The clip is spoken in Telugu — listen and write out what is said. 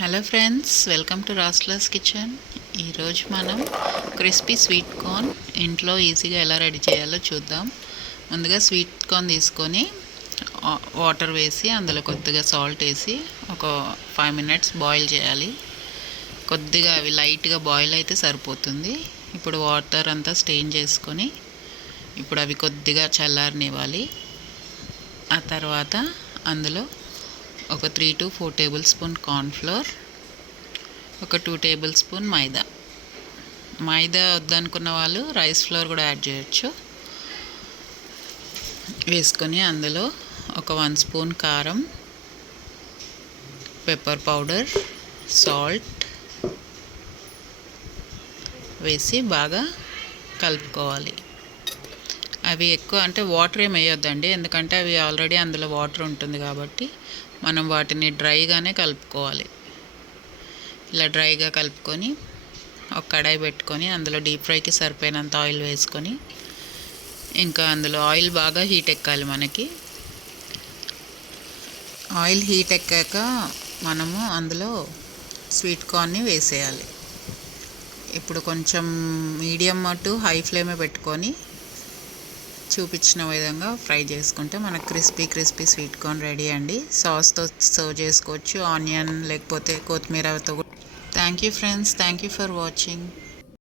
హలో ఫ్రెండ్స్, వెల్కమ్ టు రాస్లాస్ కిచెన్. ఈరోజు మనం క్రిస్పీ స్వీట్ కార్న్ ఇంట్లో ఈజీగా ఎలా రెడీ చేయాలో చూద్దాం. ముందుగా స్వీట్ కార్న్ తీసుకొని వాటర్ వేసి అందులో కొద్దిగా సాల్ట్ వేసి ఒక 5 minutes బాయిల్ చేయాలి. కొద్దిగా అవి లైట్గా బాయిల్ అయితే సరిపోతుంది. ఇప్పుడు వాటర్ అంతా స్టెయిన్ చేసుకొని ఇప్పుడు అవి కొద్దిగా చల్లారనివ్వాలి. ఆ తర్వాత అందులో ఒక 3 to 4 tablespoon కార్న్ఫ్లోర్, ఒక 2 tablespoon మైదా వద్దనుకున్న వాళ్ళు రైస్ ఫ్లోర్ కూడా యాడ్ చేయొచ్చు. వేసుకొని అందులో ఒక 1 spoon కారం, పెప్పర్ పౌడర్, సాల్ట్ వేసి బాగా కలుపుకోవాలి. అవి ఎక్కువ అంటే వాటర్ ఏమి వేయొద్దండి, ఎందుకంటే అవి ఆల్రెడీ అందులో వాటర్ ఉంటుంది కాబట్టి మనం వాటిని డ్రైగానే కలుపుకోవాలి. ఇలా డ్రైగా కలుపుకొని ఒక కడాయి పెట్టుకొని అందులో డీప్ ఫ్రైకి సరిపోయినంత ఆయిల్ వేసుకొని ఇంకా అందులో ఆయిల్ బాగా హీట్ ఎక్కాలి. మనకి ఆయిల్ హీట్ ఎక్కాక మనము అందులో స్వీట్ కార్న్ని వేసేయాలి. ఇప్పుడు కొంచెం మీడియం టు హై ఫ్లేమే పెట్టుకొని చూపించిన విధంగా ఫ్రై చేసుకుంటే మనకు క్రిస్పీ స్వీట్ కార్న్ రెడీ అండి. సాస్తో సర్వ్ చేసుకోవచ్చు, ఆనియన్ లేకపోతే కొత్తిమీరతో. Thank you friends, thank you for watching.